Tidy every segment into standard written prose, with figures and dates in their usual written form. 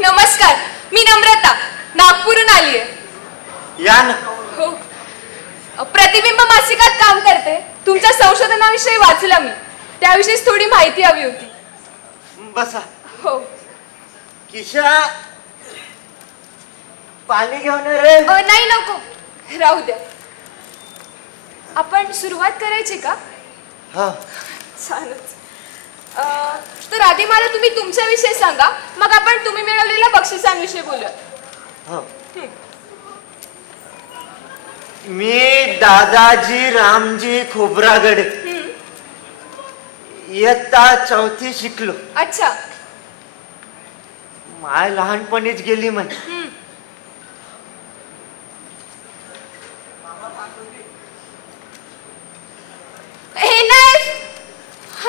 नमस्कार, मी नम्रता नागपूरहून आली आहे. या ना. हो, प्रतिबिंब मासिकात काम करते. तुमच्या संशोधनाविषयी वाचलं मी, त्याविषयीच थोडी माहिती हवी होती. बसा. हो. किशा, पाणी घेऊन रे. नाही, नको, राहू द्या. आपण सुरुवात करायची का? हा, छानच. तर आधी मला तुम्ही तुमच्याविषयी सांगा, मग आपण तुम्ही मिळवलेल्या बक्षिसांविषयी बोलूया. मी दादाजी रामजी खोब्रागडे, इयत्ता 4थी शिकलो. अच्छा. माय लहानपणीच गेली म्हण.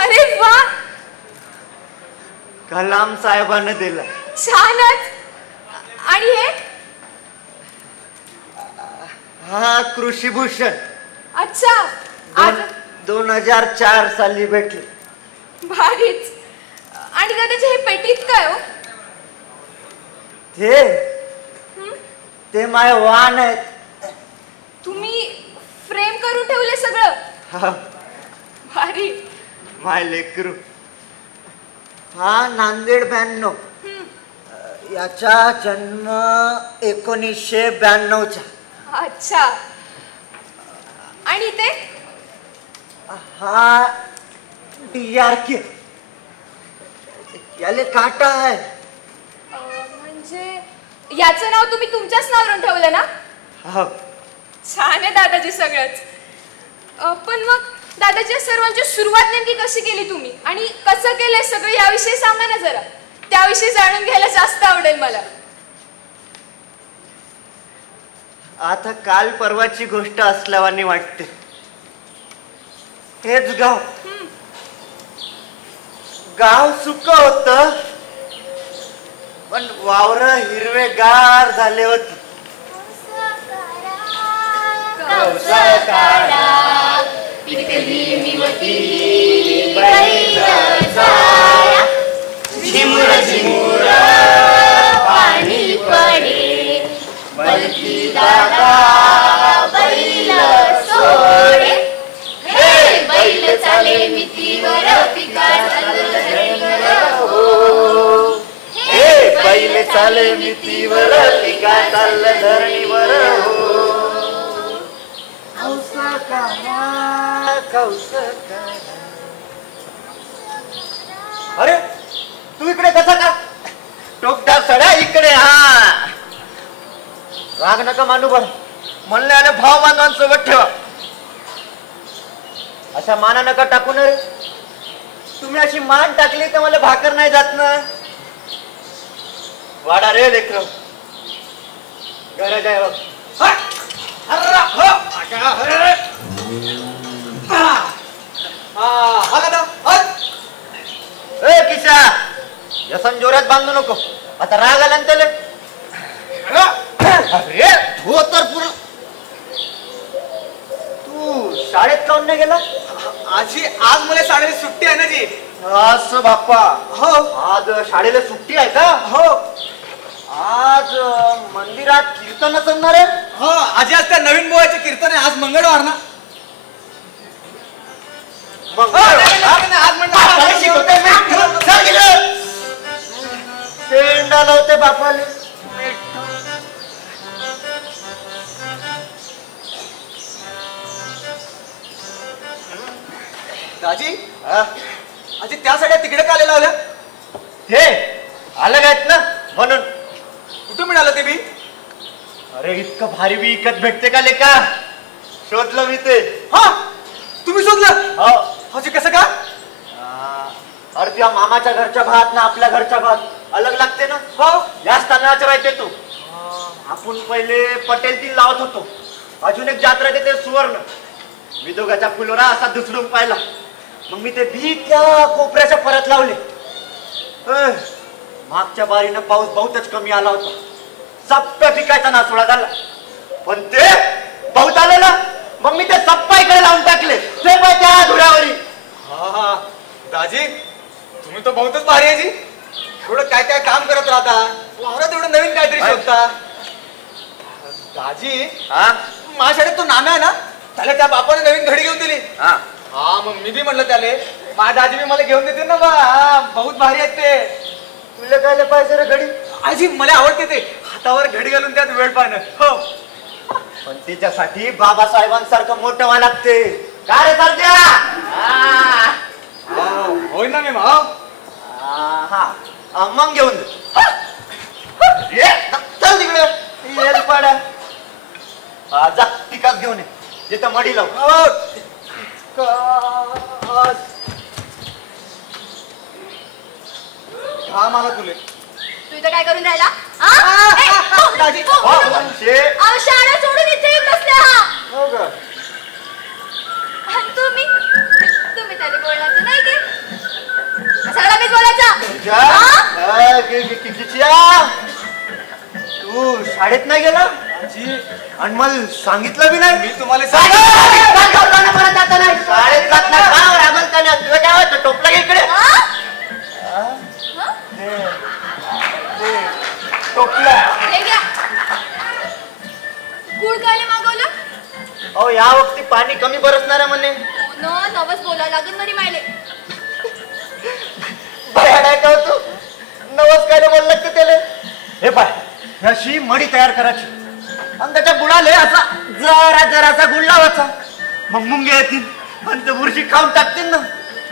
अरे वा, कलाम साहेबांना दिला. छानच. आणि हे हा कृषीभूषण. अच्छा. 2004 साली भेटले. भारीच. आणि दादाजी हे पेटीत काय हो? ते माय वाण आहेत. तुम्ही फ्रेम करून ठेवले सगळं? हा, भारी. माय लेकरू. हा नांदेड 92. याचा जन्म 1992चा. अच्छा. आणि ते हा DRK. याले काटा आहे. म्हणजे याचं नाव तुम्ही तुमच्याच नावावरून ठेवलं ना? हो. छान आहे दादाजी सगळंच. पण मग दादाजी सर्वांची सुरुवात नेमकी कशी केली तुम्ही आणि कसं केलंय सगळं याविषयी सांगा ना जरा. त्याविषयी जाणून घ्यायला जास्त आवडेल मला. आता काल परवाची गोष्ट असल्यावानी वाटते. हेच गाव सुक होत, पण वावर हिरवेगार झाले होते. झिमुर झिमुर पाणी पडे, बलकी दादा बैल सोडे. हे बैल चाले मितीवर पिकाचा धरणीवर हो. हे बैल चाले मितीवर पिकाचा धरणीवर हो. अरे तू इकडे कसा का? टोकटा सड्या इकडे. हा, राग नका मानू. पण म्हणले आले भाव बांधवांसोबत ठेवा. अशा माना नका टाकू ना रे. तुम्ही अशी मान टाकली तर मला भाकर नाही जात ना. वाडा रे लेकरं, गरज आहे बघ. किशा, यसन जोरात बांधू नको. आता राग आला ना त्याला. अरे हो तर पुर. तू शाळेत काऊन नाही गेला? आजी आज मला शाळेत सुट्टी आहे ना जी. असं बाप्पा. हो, आज शाळेला सुट्टी आहे का? हो. आज मंदिरात कीर्तन असणार आहे. हो आजी, आज त्या नवीन बोवाचे कीर्तन आहे. आज मंगळवार ना. आज शेंडा लावते बापाले. दाजी, आजी त्या साड्या तिकडे का लावल्या? हे अलग आहेत ना म्हणून. कुठं मिळालं ते बी? अरे इतकं भारी बी विकत भेटते का लेका? शोधलं मी ते. हा, तुम्ही शोधलं? हो. हाजी कसं का? अरे तुझ्या मामाच्या घरच्या भात ना आपल्या घरच्या भात अलग लागते ना. हो. याच तांदळाचे राहते तू. आपण पहिले पटेल ती लावत होतो. अजून एक जात राहते ते सुवर्ण. मी दोघाच्या फुलोरा असा दुसरून पाहिला. मग मी ते बी त्या कोपऱ्याच्या परत लावले. मागच्या बारीनं पाऊस बहुतच कमी आला होता. सप्प्या पिकायचा नासोडा झाला. पण ते बहुत आलं ना, मग मी ते सप्पा इकडे लावून टाकले. ते त्या धुळ्यावरी. हा दाजी, तुम्ही तो बहुतच भारी आहे जी. एवढं काय काय काम करत राहता वावरात एवढं नवीन काहीतरी शोधता. दाजी माझ्या शाळेत तो नाम्या आहे ना त्याला त्या बापाने नवीन घडी घेऊन दिली. हा मग मी बी म्हणलं त्याले माझ्या दाजी बी मला घेऊन देते ना बा. बहुत भारी आहेत ते. तुला काय पाहिजे रे घडी? आजी मला आवडते ते हातावर घडी घालून त्यात वेळ पाहणं. हो पण तिच्यासाठी बाबासाहेबांसारखं मोठं व्हावं लागते. काय रे सरजा? होय ना मी मग घेऊन दे. चल तिकडे येल पाड्या. जा टिकाच घेऊन ये. तिथं मडी लाव. हा मला तुले तू इथं काय करून राहिला? दाजी शाळा सोडून इथे येऊन बसले हा. हो का? आणि तुम्ही त्याला बोलण्याचं नाही की सगळा मीच बोलायचा. तू शाळेत नाही गेला आणि मला सांगितलं बी नाही. मी तुम्हाला शाळेत जात नाही. टोपला इकडे टोपला. हे घ्या. गुळ काले मागवलं. अहो या वक्ती पाणी कमी बरसणार आहे म्हणे. नवस बोला लागून मरी मायले. बाहेर का तू नवस काय बोल लागते त्याला. हे पाय अशी मडी तयार करायची आणि त्याच्या गुळाले असा जरासा गुळ लावायचा. मग मुंगे येतील आणि ते बुरशी खाऊन टाकतील ना.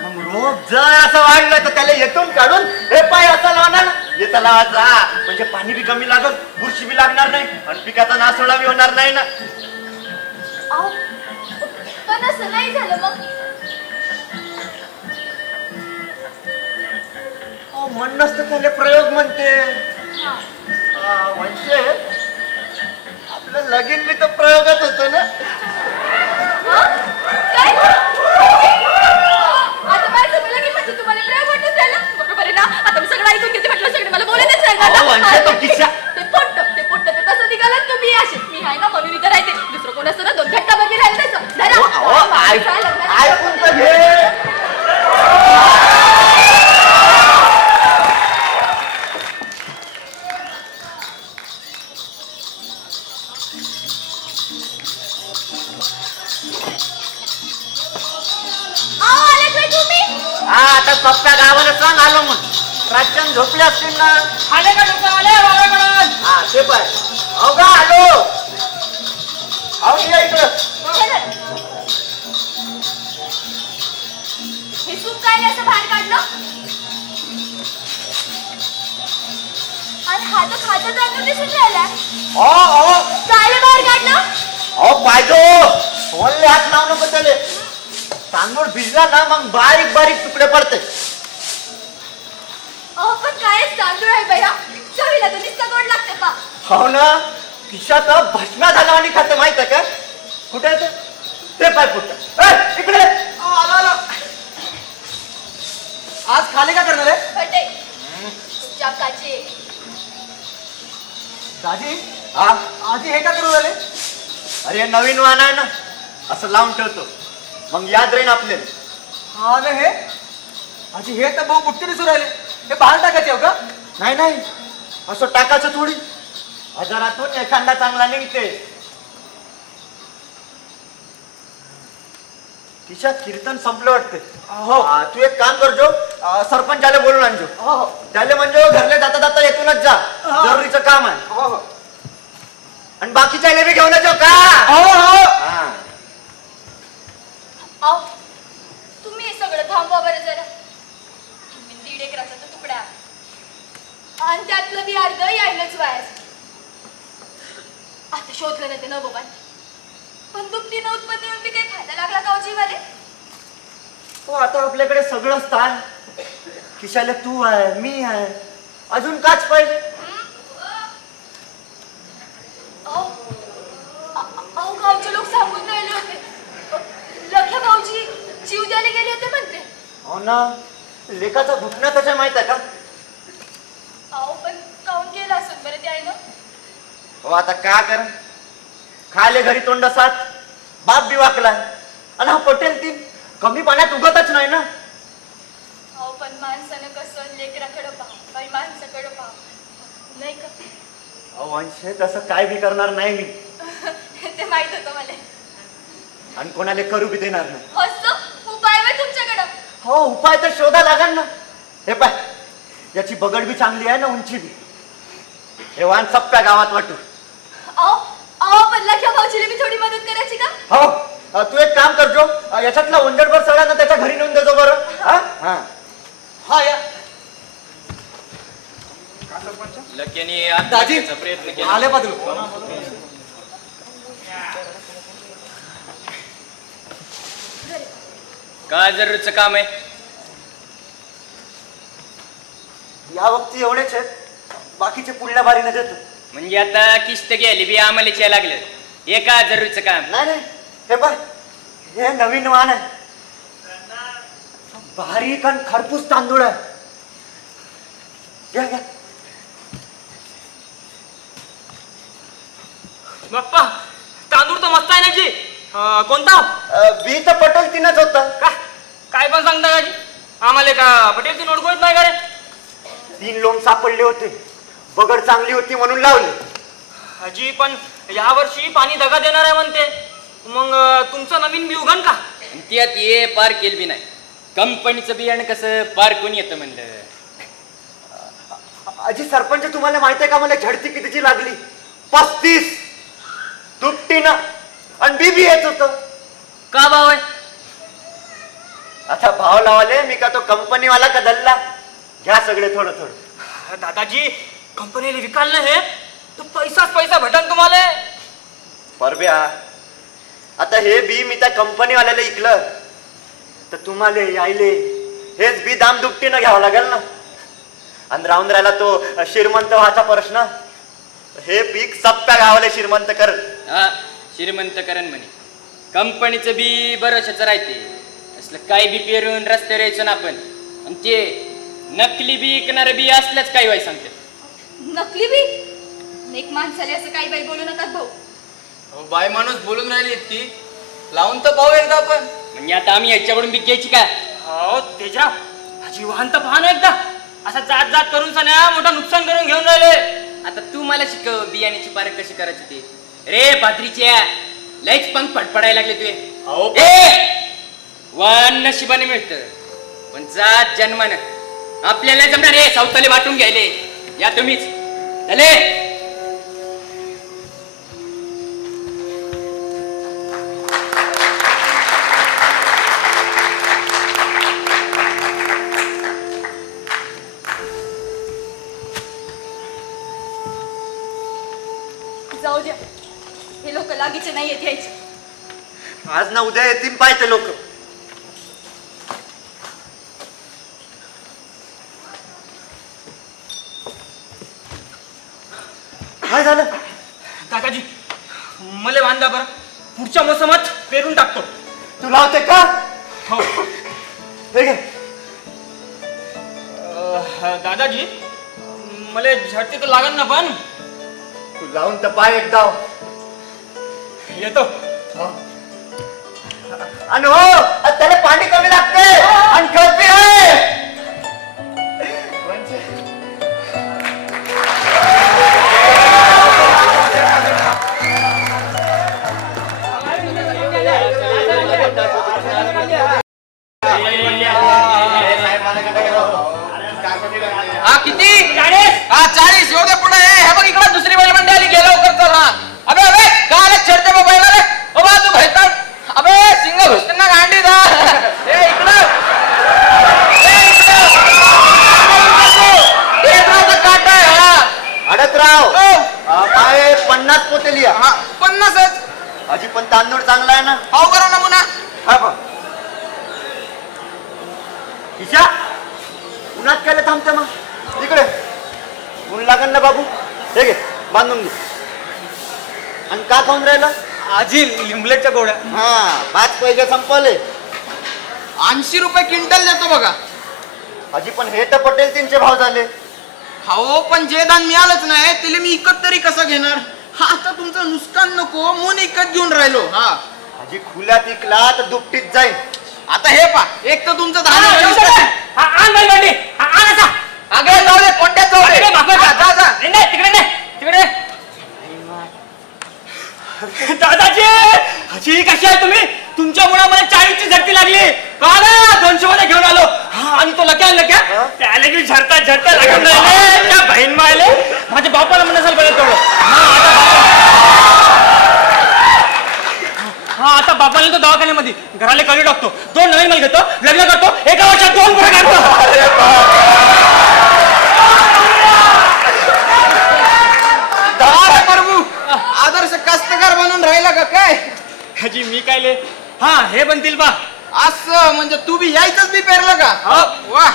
मग रोज जर असं वाढलं तर त्याला येथून काढून हे पाय असा लावणार ना. येता लावायचा म्हणजे पाणी बी कमी लागल बुरशी बी लागणार नाही आणि पिकाचा नासोडा बी होणार नाही ना. पण असं नाही झालं मग. म्हणणंच तर त्याला प्रयोग म्हणते. म्हणजे आपलं लगीन बी तर प्रयोगात होतं ना. काय आता माझं सगळं की म्हणजे तुम्हाला प्रयोग वाटत झाला. बरोबर आहे ना. आता मी सगळं ऐकून घेते म्हटलं सगळं मला बोलायलाच ते पोट्ट ते तसं निघालात तुम्ही असे. मी आहे ना म्हणून इथं राहते. दुसरं कोण असतं ना 2 घट्टा बघी राहिलं तसं. ऐकून तर घे. आता सप्ता गावाला सांग आलो मग. राजन झोपले असतील ना. आले का लोक आले वावराकडून. हा ते पाय. अहो का आलो. अहो या इकडं. हे सूप काय असं बाहेर काढलं आणि हात खातं जाणून दिसून राहिला. काय बाहेर काढलं. अहो पाहिजो ओले हात लावू नको त्याले. तांदूळ भिजला ना मग बारीक बारीक तुकडे पडते. पण काय तांदूळ आहे भैया. चवीला तर नुसतं गोड लागते पा. हो ना. खिशात भस्मा झाला आणि खाते माहित आहे का. कुठे आहे ते पाय कुठं इकडे. आज खाली का करणार आहे फटे तुमच्या काचे. दाजी आजी हे का करू राहिले. अरे नवीन वाहन आहे ना असं लावून ठेवतो मग याद राहीन आपल्याला. हा ना हे आजी हे तर भाऊ बुट्टी दिसू राहिले. हे बाहेर टाकायचे हो का. नाही नाही असं टाकायचं थोडी. हजारातून एखादा चांगला निघते. तिच्या कीर्तन संपलं वाटते. हो तू एक काम करजो सरपंचाला बोलून आणजो. त्याला म्हणजे घरले जाता जाता येथूनच जा. जरुरीचं काम आहे. आणि बाकीच्या बी घेऊन जाऊ का. तुम्ही हे सगळं थांबवा बरं जरा. तुम्ही 1.5 एकराचा तर तुकडा आणि त्यातलं बी अर्ध यायलाच वाया. आता शोधलं नाही ते न बाबा. पण दुपटीनं उत्पत्ती येऊन बी काही फायदा लागला का जीवाले. आता आपल्याकडे सगळं स्थान. खिशाला तू आहे मी आहे अजून काच पाहिजे. अहो गावचे लोक सांगून राहिले होते. लख्या भाऊजी जीव द्यायला गेले होते म्हणते. हो ना. लेखाचा घुटणा त्याच्या माहित आहे का. अहो पण काऊन गेला असून बरं ते आहे ना. हो आता का कर. खाले घरी तोंड साथ बाप बी वाकला आणि हा पटेल ती कमी पाण्यात उगतच नाही ना. अहो पण माणसानं कसं लेकराकडं पाहा बाई माणसाकडं पाहा नाही का वंशे तसं काय बी करणार नाही मी ते माहित होतं मला आणि कोणाला करू बी देणार नाही मस्त उपाय आहे तुमच्याकडं हो उपाय तर शोधा लागल ना हे पाय याची बगड बी चांगली आहे ना उंची बी हे वाहन सप्प्या गावात वाटू पण लख्या भाऊजीला मी थोडी मदत करायची का हो तू एक काम करजो याच्यातला उंदरभर सगळा ना त्याच्या घरी नेऊन देजो बरं हा या लक्याने दाजी आत्महत्येचा प्रयत्न केला. आले बदलू काय जरूरचं काम आहे? या वक्ती एवढेच आहेत बाकीचे पुढल्या बारीने देतो म्हणजे आता किस्त घ्यायला बी आम्हाला यायला लागलं. हे काय जरूरचं काम? नाही नाही हे पाय हे नवीन वाहन आहे बारीक आणि खरपूस तांदूळ आहे घ्या घ्या बाप्पा तांदूळ तर मस्त आहे ना जी कोणता बी तर पटेल तिनंच होतं का काय पण सांगता का जी आम्हाला का पटेल ती नोट नाही का रे 3 लोंब सापडले होते बगड चांगली होती म्हणून लावले अजी पण या वर्षी पाणी दगा देणार आहे म्हणते मग तुमचं नवीन बी उगन का आणि त्यात ये पार केल बी नाही. कंपनीचं बियाणं कसं पार कोणी येतं म्हणलं. अजी सरपंच तुम्हाला माहिती आहे का मला झडती कितीची लागली 35 दुपटीनं आणि बी येत होत का भाव आहे आता भाव लावाले मी का तो कंपनीवाला का दल्ला घ्या सगळे थोडं थोडं दादाजी कंपनीला विकाल ना हे तर पैसाच पैसा भेटन तुम्हाला परब्या आता हे बी मी त्या कंपनीवाल्याला इकलं तर तुम्हाला यायले हेच बी दाम दुपटीनं घ्यावं लागेल ना आणि राहून राहिला तो श्रीमंत व्हायचा प्रश्न हे पीक सप्प्या गावाला श्रीमंत कर हा श्रीमंत करण म्हणे. कंपनीचं बी बरंच राहते असलं काय बी पेरून रस्त्यावर यायचं ना आपण. आणि ते नकली बी विकणारे बी असल्याच काही वाई सांगते. नकली बी एक माणसाले असं काही बाई बोलू नका भाऊ बाय माणूस बोलून राहिली इतकी लावून तर पाहू एकदा आपण म्हणजे आता आम्ही याच्याकडून बी घ्यायची का? हो तेजा अजी वाहन तर पहा ना एकदा असा जात जात करून सन्या मोठा नुकसान करून घेऊन राहिले. आता तू मला शिकव बियाण्याची पारख कशी करायची ते. रे भाद्रीच्या लयच पंख फडफडायला लागले तुझे. वान नशिबाने मिळत पण जात जन्मानं आपल्याला जमणार रे. सावताले वाटून घ्यायले या तुम्हीच चले. जाऊ द्या हे लोक लागीचे नाही येत यायचे. आज ना उद्या येतील पाहिजे लोक. काय झालं दादाजी मला वांदा बरं पुढच्या मोसमात पेरून टाकतो. तू लावते का हो हे घे. दादाजी मला झटते तर लागल ना पण तू लावून तर पाय एकदा येतो. आणि हो त्याला पाणी कमी लागते आणि खत बी आहे. हा किती 40 येऊ दे पुढे हे बघ इकडे दुसरी बैल मंडळी आली गेलो लवकर हा. अबे अबे काय चर्चा मोबाईल रे ओ बा तू भेटतात अबे सिंग घुसतना गांडी दा ए इकडे काटा हा अडतराव काय 50 पोते लिया. 50च अजी पण तांदूळ चांगला आहे ना. पाव करा नमुना हा बघ ईशा उन्हात काय थांबते मग इकडे ऊन लागन ना बाबू. हे घे बांधून घे. आणि का खाऊन राहिला आजी लिंबलेटच्या गोळ्या हा 5 पैसे संपवले. 80 रुपये क्विंटल देतो बघा. अजी पण हे तर पटेल 300 भाव झाले. हो पण जे दान मिळालंच नाही तिला मी इकत तरी कसं घेणार. हा आता तुमचं नुकसान नको म्हणून इकत घेऊन राहिलो. हा अजी खुल्यात इकला तर दुपटीत जाईल. आता हे पा एक तर तुमचं धान्य आण दादाजी हाजी कशी आहे तुम्ही? तुमच्यामुळे मला 40ची झटकी लागली. काला 200 मध्ये घेऊन आलो. हा आणि तो लक्या त्याला की झरता लागून राहिले त्या बहीण मायले. माझ्या बापाला म्हणा बरं तेवढं. हा आता बापाला तो दवाखान्यामध्ये घराला कमी टाकतो. 2 नवीन माल घेतो, लग्न करतो, एका वर्षात 2 पुढे काढतो. आदर्श कष्टकार बनून राहिला का काय? हाजी मी काय ले हा हे बनतील बा. असं म्हणजे तू बी यायचंच बी पेरलं का? वा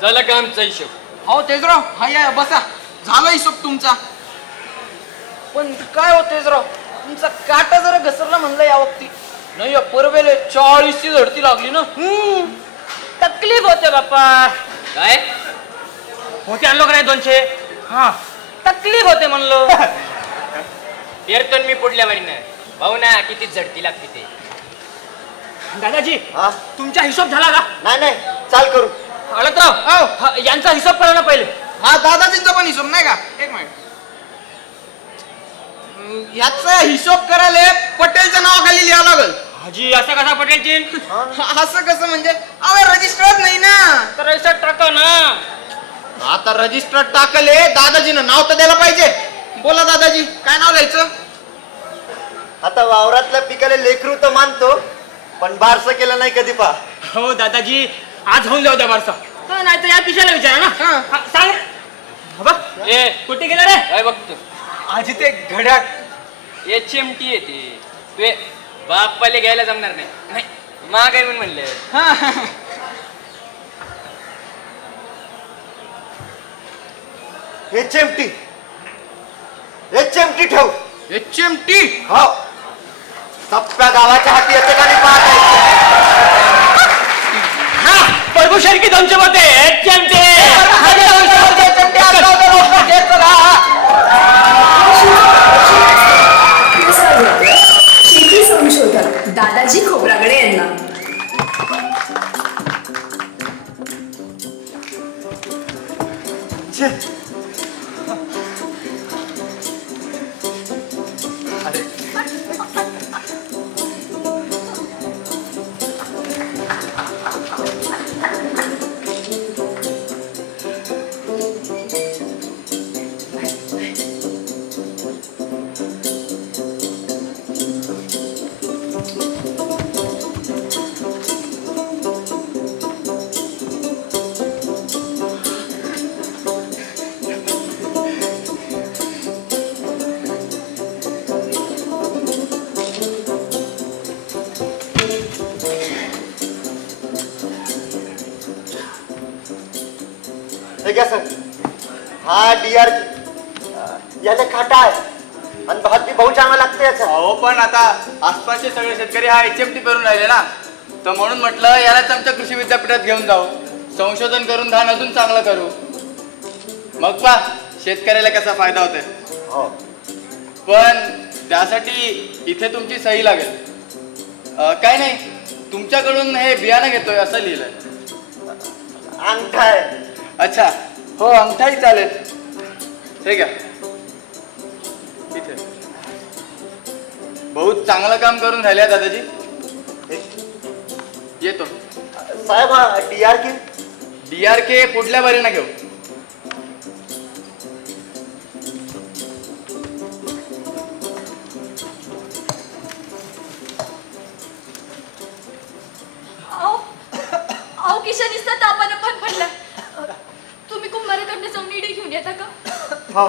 झालं का आमचा हिशोब? हो तेजराव हा या बसा. झाला हिशोब तुमचा. पण काय हो तेजराव, तुमचा काटा जरा घसरला म्हणलं या वक्ती. नाही परवेले 40ची झडती लागली ना. तकलीफ होते बाप्पा. काय होते आणलो का नाही 200? हा तकलीफ होते म्हणलो. पेरतो मी पुढल्या वारीनं. भाऊ ना किती झडती लागते ते. दादाजी हा तुमचा हिशोब झाला का? नाही चाल करू. अळतराव यांचा हिशोब करा ना पहिले. हा दादाजींचा पण हिशोब नाही का? एक मिनिट. याचा हिशोब करायला पटेलच्या नावाखाली लिहावं लागल. हाजी असं कसा पटेलची? असं कसं म्हणजे अहो रजिस्टरच नाही ना. तर रजिस्टर टाका ना. आता रजिस्टर टाकले दादाजीनं नाव तर द्यायला पाहिजे. बोला दादाजी काय नाव लिहायचं? आता वावरातल्या पिकाला लेकरू तर मानतो, पण बारसं केलं नाही कधी पा. हो दादाजी आज होऊन जाऊ द्या बारसा. नाही तर या पिशाला विचारा ना. हा, सांग बघ. ए कुठे गेला रे? काय बघतो? आजी ते घड्याळ HMT येते. तू बाप्पाले घ्यायला जमणार नाही. नाही माग आहे म्हणून म्हणलं. HMT ठेव. HMT हो सप्प्या गावाच्या हाती येते का नाही पाहत. हा प्रभू शरकी 200 मध्ये HMT. शेती संशोधक दादाजी खोब्रागडे यांना. हा DRK याला खाटा आहे आणि भात बी भाऊ चांगला लागते याचा. हो पण आता आसपासचे सगळे शेतकरी हा HMT करून राहिले ना, तर म्हणून म्हटलं यालाच आमच्या कृषी विद्यापीठात घेऊन जाऊ, संशोधन करून धान अजून चांगलं करू. मग पा शेतकऱ्याला कसा फायदा होतोय. हो पण त्यासाठी इथे तुमची सही लागेल. काय नाही तुमच्याकडून हे बियाणं घेतोय असं लिहिलंय. अंगठा आहे. अच्छा हो अंगठाही चालेल. हे घ्या इथे. बहुत चांगलं काम करून राहिले दादाजी. येतो साहेब. हा DRK पुढल्या बारीनं घेऊ. अहो किशन दिसतात तापानं फनफनला. तुम्ही कुंभाराकडनं जाऊन इडे घेऊन येता का? हो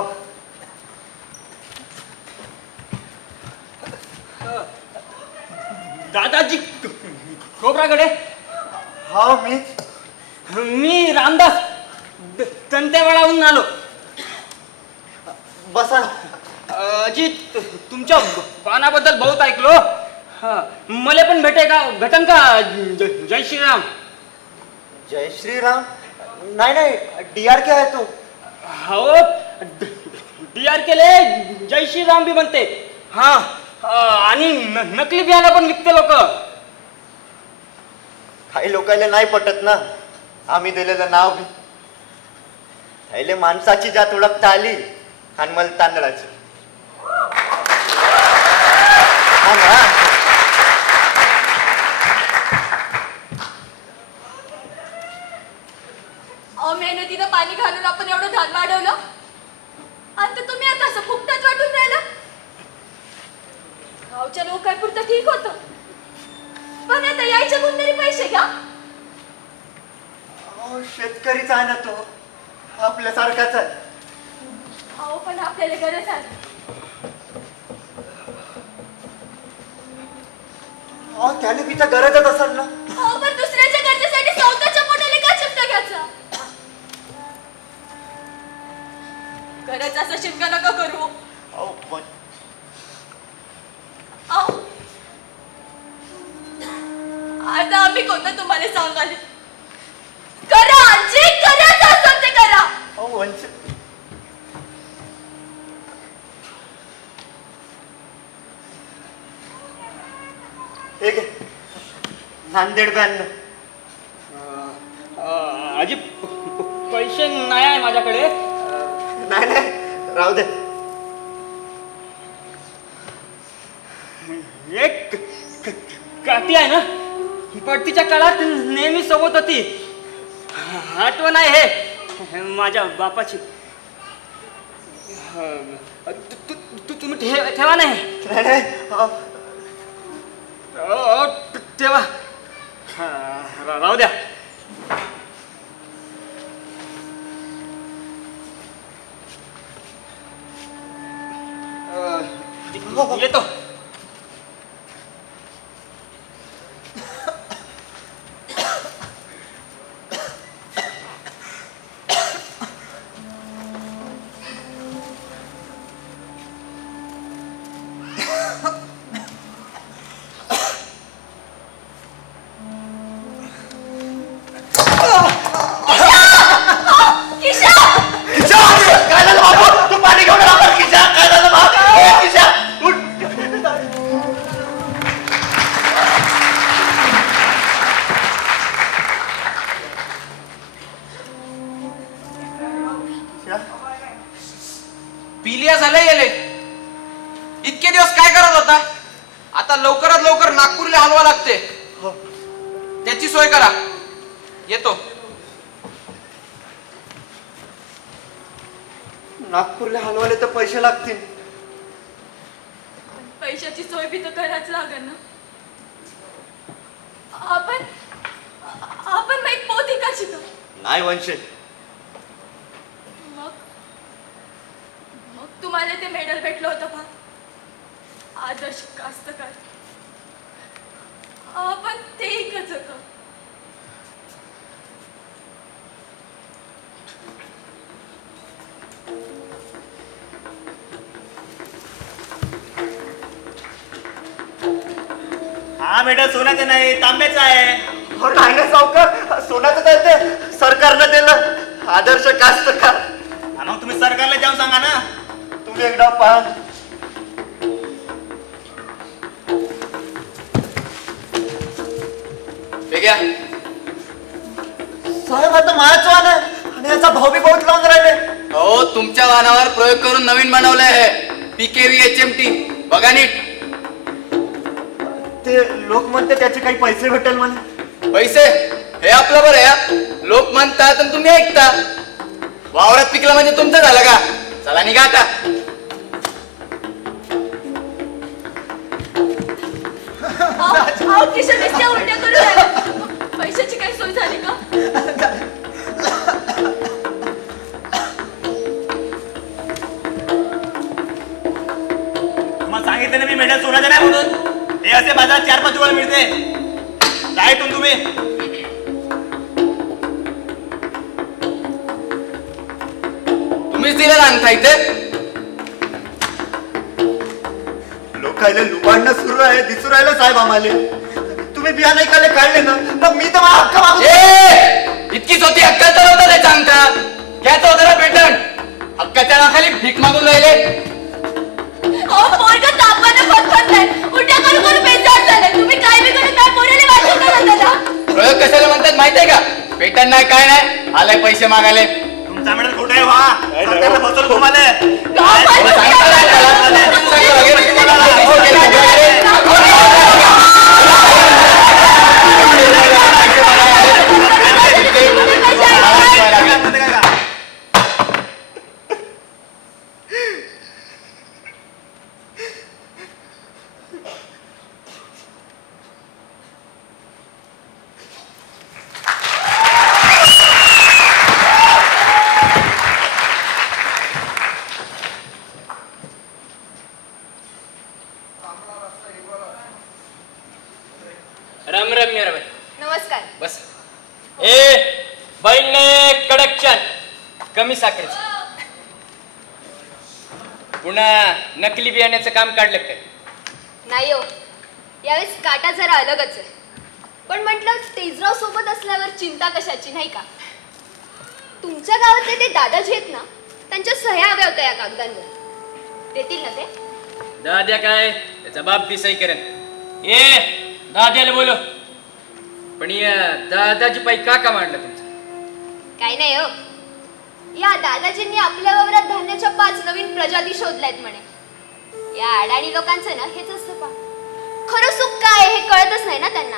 दादाजी खोब्रागडे. हो मी रामदास तंतेवाडाहून आलो. बसा. जी तुमच्या पानाबद्दल बहुत ऐकलो. मला पण भेटन का जय श्रीराम? जय श्रीराम. नाही DRK आहे तो. हो DRK ले जय श्रीराम बी म्हणते. हा आणि नकली बियाणं पण विकते लोक. काही लोकांना नाही पटत ना आम्ही दिलेलं नाव बी. पहिले माणसाची जात ओळखता आली आणि मला तांदळाची. मेहनतीनं पाणी घालून आपण एवढं धान वाढवलं आणि तुम्ही आता असं फुकटात वाटून राहिलं. गावच्या लोकांपुरतं ठीक होतं, पण आता यायचे कोणतरी पैसे घ्या. शेतकरीच आहे ना तो, आपल्यासारखाच आहे. अहो पण आपल्याला गरज आहे. त्याने बी तर गरजच असेल ना. अहो पण दुसऱ्याच्या गरजेसाठी स्वतःच्या पोटाला का चिमटा घ्यायचा? गरज असं शिमका नका करू. अहो आता आम्ही कोणतं तुम्हाला सांगाले? करा, जे करायचं असेल ते करा. ठीक आहे, नांदेड 92. आजी पैसे नाही आहे माझ्याकडे. नाही नाही, राहू दे. एक काठी आहे ना, पडतीच्या काळात नेहमी सोबत होती. आठवण आहे हे माझ्या बापाची. तुम्ही ठेवा नाही. ठेवा, राहू द्या. येतो. पिलिया झालं गेले. इतके दिवस काय करत होता? आता लवकरात लवकर नागपूरला हलवा लागते. त्याची सोय करा. येतो. नागपूरला हलवाले तर पैसे लागतील. पैशाची सोय बी तर करायच लागेल ना. आपण मग एक पोथी का शिकव? नाही वंशे. मग तुम्हाला ते मेडल भेटलं होतं पहा, आदर्श कास्तकार. आपण ते एकच होतं. हा मेडल सोन्याचं नाही, तांब्याचं आहे. नाही ना सावकार, सोन्याचं तर ते सरकारनं दिलं. आदर्श कास्तकार. मग तुम्ही सरकारला जाऊन सांगा ना. तुम्ही एकदा पहा. साहेब आता माझ्याच वाहन आहे आणि याचा भाव बी बहुत लावून राहिले. हो, तुमच्या वाहनावर प्रयोग करून नवीन बनवलं आहे. PKV HMT. बघा नीट. ते लोक म्हणते त्याचे काही पैसे भेटेल म्हणे. पैसे हे आपलं बरं आहे. लोक म्हणतात आणि तुम्ही ऐकता. वावरात पिकलं म्हणजे तुमचं झालं का? चला निघा आता. उलट्या करू राहिल्या. पैशाची काही सोय झाली का? तुम्हाला सांगितलं ना मी मेडल सोन्याचं नाही म्हणून. हे असे बाजारात 4-5 रुपयाला मिळते. जायतून तुम्ही. तुम्हीच दिलेला अंगठा इथे. लोकायला लुबाडणं सुरू आहे, दिसू राहिलं साहेब आम्हाला. तुम्ही बिया नाही काढले ना, मग मी तर हक्क मागू. इतकीच होती हक्काचा नव्हता त्याचा अंगठा. घ्यायचं होतं ना पेटंट. हक्काच्या नावाखाली भीक मागून राहिले. उलट्या करू करू बेजार झाले. तुम्ही काय बी करून काय पोराला वाचवता त्याला. प्रयोग कशाला म्हणतात माहितीये का? पेटंट नाही, काय नाही, आलाय पैसे मागायले. तुमचा मेडल खोटा आहे. वा सरकारला फसवलं तुम्हाला. बस. ए बाईंने कडक चाल, कमी साखरेचं. पुन्हा नकली बियाण्याचं काम काढलं काय? नाही हो, यावेळेस काटा जरा अलगच आहे. पण म्हटलं तेजराव सोबत असल्यावर चिंता कशाची, नाही का? तुमच्या गावातले ते दादाजी आहेत ना, त्यांच्या सह्या हव्या होत्या या कागदांवर. देतील ना ते? दाद्या काय त्याचा बाप बी सही करेन. ए दाद्याला बोलो. पण या दादाजी पायी का मांडलं तुमचं? काही नाही हो, या दादाजींनी आपल्या वावरात धान्याच्या 5 नवीन प्रजाती शोधल्यात म्हणे. या अडाणी लोकांचं ना हेच असतं पा. खरं सुख काय हे कळतच नाही ना त्यांना.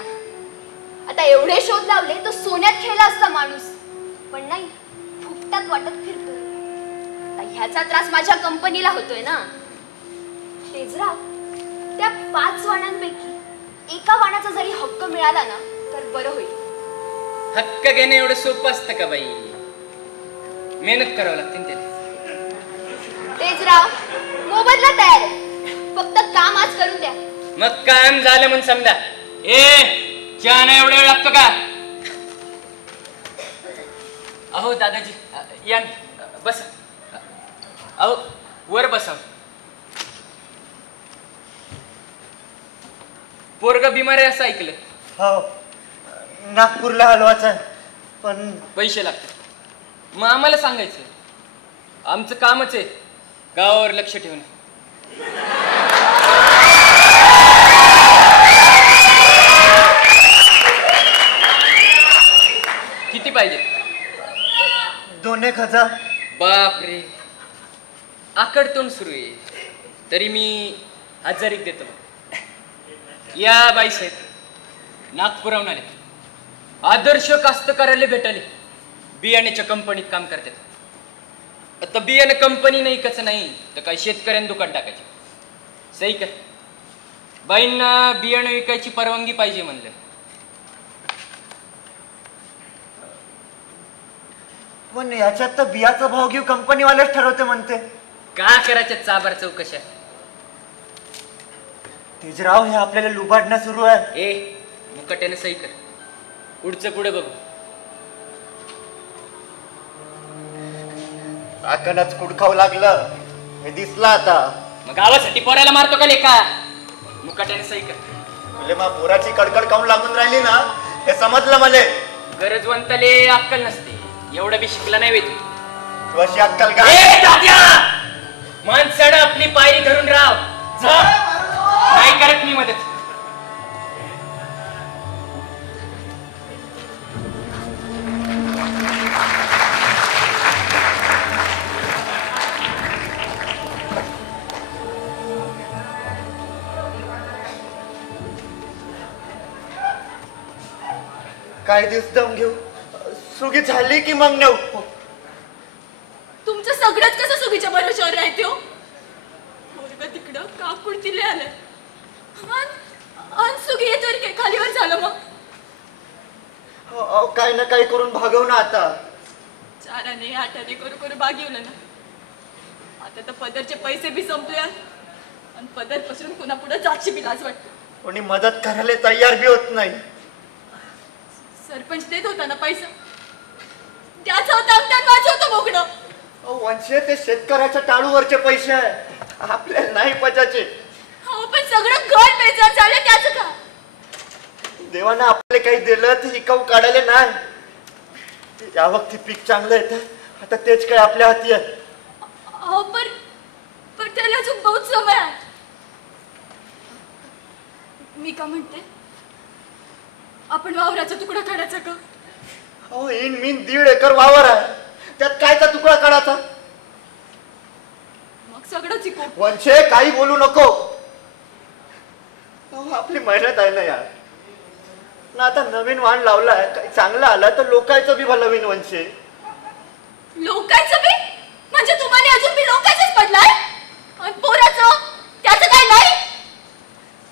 आता एवढे शोध लावले तर सोन्यात खेळला असता माणूस, पण नाही, फुकटात वाटत फिरतो. ह्याचा त्रास माझ्या कंपनीला होतोय ना. तेजराव, त्या 5 वाणांपैकी एका वाणाचा जरी हक्क मिळाला ना तर बरं होईल. हक्क घेणं एवढं सोपं असतं का बाई? मेहनत करावं लागते त्याला. तेजराव, मोबदला तयार आहे, फक्त काम आज करून द्या. मग काम झालं म्हणून समजा. ए चहा नाही एवढा वेळ लागतो का? अहो दादाजी या बस. अहो वर बसा. पोरगा बिमार आहे असं ऐकलं. हो, नागपूरला हलवायचा आहे, पण पैसे लागतात. मग आम्हाला सांगायचं, आमचं कामच आहे गावावर लक्ष ठेवणं. किती पाहिजे? 2,000. बापरे, आकडतोंड सुरू आहे. तरी मी 1000 देतो. या बाई साहेब नागपुराहून आले, आदर्श कास्तकाराला भेटाले. बियाण्याच्या कंपनीत काम करतात. आता बियाणं कंपनी नाही कच नाही तर काही शेतकऱ्यांनी दुकान टाकायचे. सही कर. बाईंना बियाणं विकायची परवानगी पाहिजे म्हणलं. पण याच्यात तर बियाचा भाव घेऊ कंपनीवालेच ठरवते म्हणते. का करायच्या चाबार चौकशा? तेजराव, हे आपल्याला लुबाडणं सुरू आहे. ए मुकट्याने सही कर, पुढचं पुढे बघू. काकणच कुडखाव लागलं हे दिसलं आता. मग गावासाठी पोरायला मारतो का लेका? मुकट्याने सही कर. म्हणजे मग पोराची कडकड काऊन लागून राहिली ना हे समजलं मला. गरजवंताले अक्कल नसते, एवढं बी शिकला नाही वेत. तू अशी अक्कल काय? माणसानं आपली पायरी धरून राव. नाही करत मी मदत. काय दिवस दम घेऊ, सुगी झाली की मग नेऊ. तुमचं सगळंच कसं सुगीच्या भरोश्यावर राहते हो. पोरगं तिकडं काकूड तिले आलंय, सुगी येतोय काय खालीवर झालं. मग काय ना काय करून भागव ना आता. 4 आणे 8 आणे करू करू बागीवलं ना. आता तर पदरचे पैसे बी संपले आणि पदर पसरून पुन्हा पुढे जायची बी लाज वाटते. कोणी मदत करायला तयार बी होत नाही. सरपंच देत होता ना पैसा, त्याचा होता आमच्यात माझं होतं मोकळं. वंशे ते शेतकऱ्याच्या टाळूवरचे पैसे आहे, आपल्याला नाही पचाचे. हो पण सगळं घर बेजार झालं त्याचं का? देवानं आपले काही दिलं ते हिकाऊ काढायला नाही. या वक्ती पीक चांगलं येतं, आता तेच काय आपल्या हाती आहे. हो पण त्याला अजून बहुत समय आहे. मी का म्हणते, आपण वावराचा तुकडा काढायचा का? हो, इन मीन 1.5 एकर वावर आहे, त्यात कायचा तुकडा काढायचा? मग सगळं चिको. वंशे काही बोलू नको. आपली मेहनत आहे ना यार. ना आता नवीन वाण लावलाय, काही चांगलं आलं तर लोकांचं बी भलं होईन. वंशे लोकांचं बी म्हणजे तुम्हाला अजून बी लोकांचंच पडलाय आणि पोराचं त्याचं काय नाही?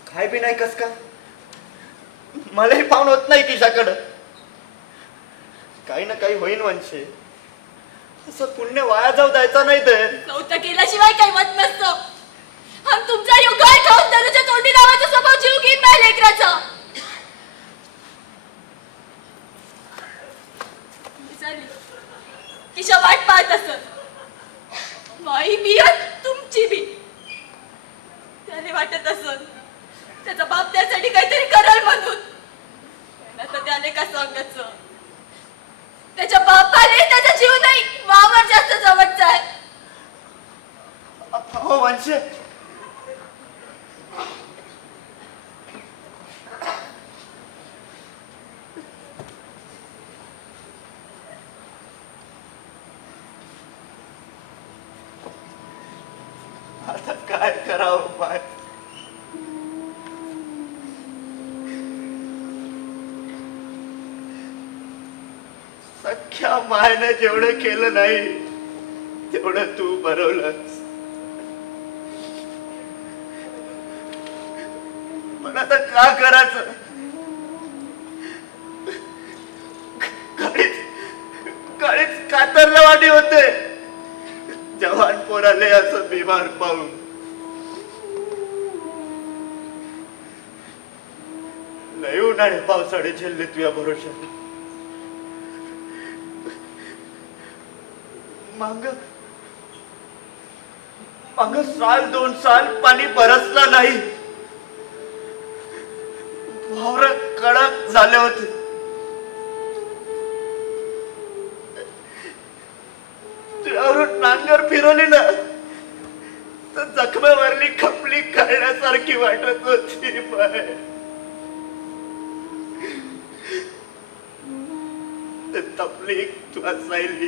काय बी नाही कस का? मलाही पाहून होत नाही खिशाकडं. काही ना काही होईन वंशे. असं पुण्य वाया जाऊ द्यायचं नाही. ते चौथा केल्याशिवाय काही मत नसतं. आणि तुमचा युगाय खाऊन तरुच्या तोंडी लावायचा स्वभाव जीव घेत नाही लेकराचा. आली किशा वाट पाहत असत माई बी आणि तुमची बी. त्याने वाटत असत त्याचा बाप त्यासाठी काहीतरी करल म्हणून. आता त्याने का सांगायचं त्याच्या बापाने त्याचा जीव नाही वावर जास्त जवळचा आहे. हो वंशे, आता काय करावं बाय. सख्या मायने जेवढं केलं नाही तेवढं तू भरवलंस. पण आता का करायचं. काळीच कातरल्यावाणी होते जवान पोराले असं बिमार पाहून. लय उन्हाळे पावसाळे झेलले तुझ्या भरोशाने. मांग साल 2 साल पाणी बरसला नाही. वावर कडक झाले होते. तुझ्यावरून नांगर फिरवली ना तर जखमेवरली खपली काढण्यासारखी वाटत होती बाय. तपलीक तू असायली.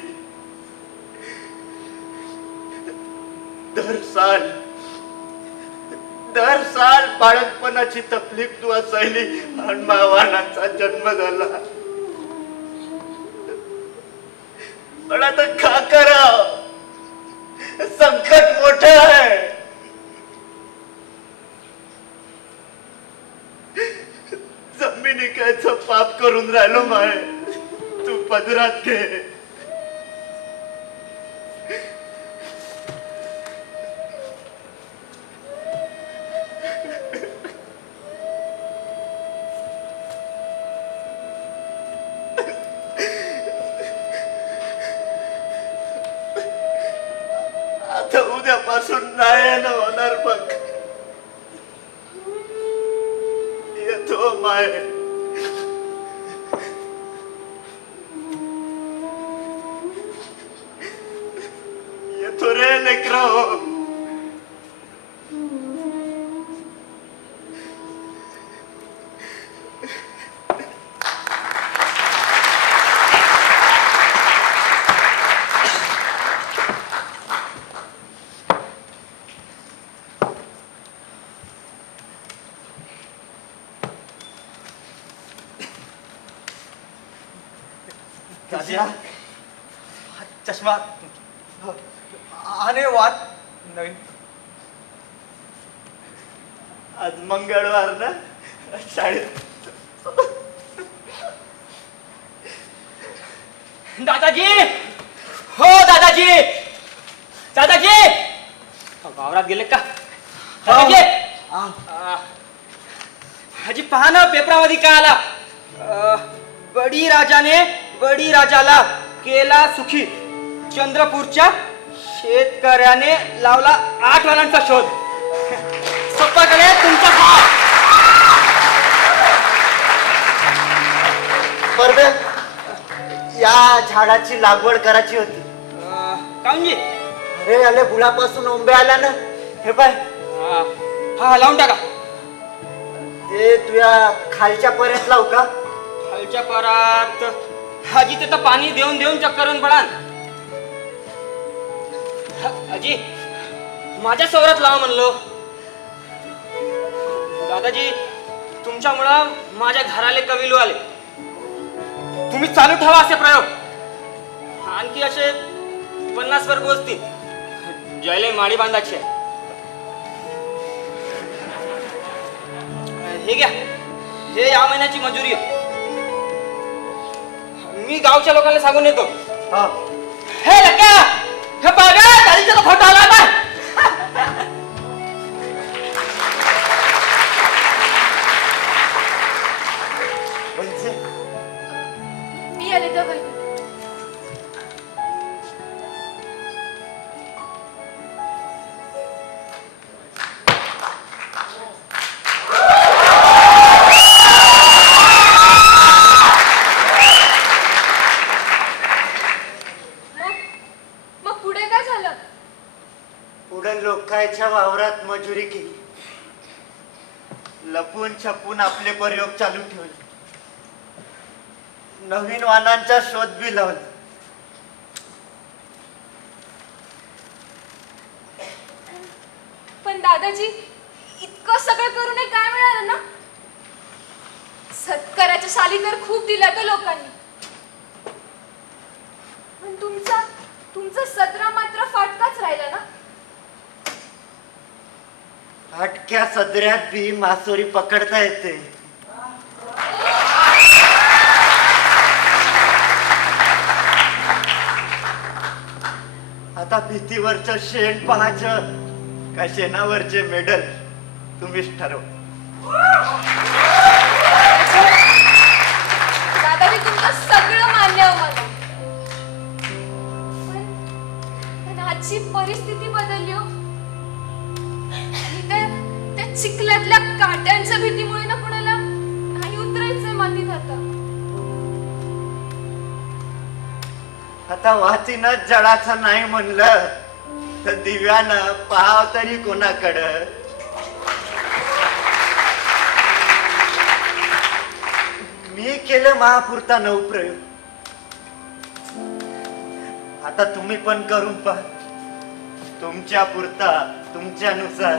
दर साल बाळकपणाची तकलीफ तू असायली आणि मावानाचा जन्म झाला. पण आता का कराव. संकट मोठं आहे. जमिनी कायचं पाप करून राहिलो माय. तू पदरात घे. आता उद्यापासून नाही ना होणार बघ. येतो माय. येतो रे लेकरं. चष्मा आणि वाट नवीन. आज मंगळवार ना शाळेत. दादाजी, हो दादाजी, दादाजी वावरात गेले का दादाजी? हाजी पहा ना पेपरामध्ये काय आला. बडी राजाने बडी राजाला केला सुखी. चंद्रपूरच्या शेतकऱ्याने लावला 8 वारांचा शोध. सोपाकडे तुमचा हात. परबे या झाडाची लागवड करायची होती. कामजी अरे आले बुडापासून ओंबे आला ना. हे पाय. हा लावून टाका. ते तुझ्या खालच्या पर्यंत लावू का. खालच्या परात हाजी ते तर पाणी देऊन देऊन चक्करून पडान. हाजी माझ्या सौरात लावा म्हणलो. दादाजी तुमच्यामुळं माझ्या घराले कविलू आले. तुम्ही चालू ठेवा असे प्रयोग. आणखी असे 50 वर्ग असतील ज्याला माडी बांधायची आहे. हे घ्या, हे या महिन्याची मजुरी आहे. मी गावच्या लोकांना सांगून येतो. हे लक्या, हे बघा दादीचा फोटो आला ना. मी आले तर दादाच्या वावरात मजुरी केली, लपून छपून आपले प्रयोग चालू ठेवले, नवीन वाहनांचा शोध बी लावला. पण दादाजी इतकं सगळं करूनही काय मिळालं ना? सत्काराच्या शाली तर खूप दिल्या तो लोकांनी, पण तुमचा सदरा मात्र फाटकाच राहिला ना. फाटक्या सदऱ्यात बी मासोरी पकडता येते. आता भीतीवरचं शेण पाहायचं का शेणावरचे मेडल तुम्हीच ठरव. दादाजी तुमचं सगळं मान्य आहे मला, पण आजची परिस्थिती बदलली हो. आणि त्या चिखलातल्या काट्यांच्या भीतीमुळे ना कुणाला नाही उतरायचंय मातीत. आता वाचीनच जळाचं नाही म्हणलं तर दिव्यानं पाहाव तरी कोणाकडं. मी केलं महापुरता नवप्रयोग, आता तुम्ही पण करून पहा. तुमच्या पुरता तुमच्यानुसार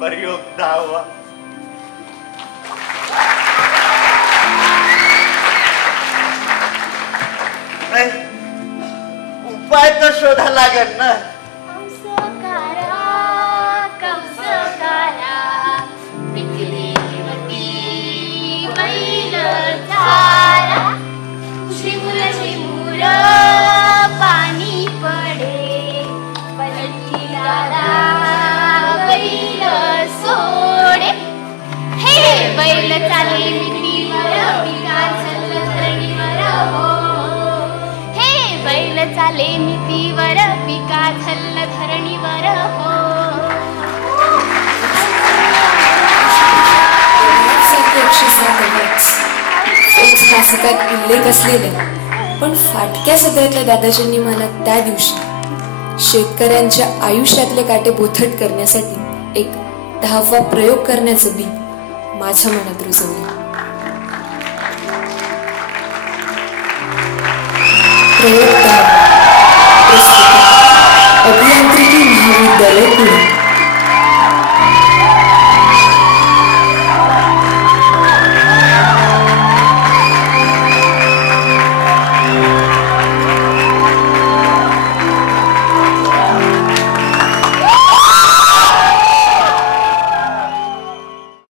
प्रयोग दावा. उपाय तर शोधा लागेल ना. पाणी पडे पलटी दादा बैल सोडे. हे बैल चाले मिठीवर पिका छल्ल धरणीवर हो. हे बैल चाले मिठीवर पिका छल्ल धरणीवर हो. ऐतिहासिकात उल्लेख असलेले पण फाटक्या सदऱ्यातल्या दादाजींनी मला त्या दिवशी शेतकऱ्यांच्या आयुष्यातले काटे बोथट करण्यासाठी एक 10वा प्रयोग करण्याचं बी माझ्या मनात रुजवलं. प्रयोग 10.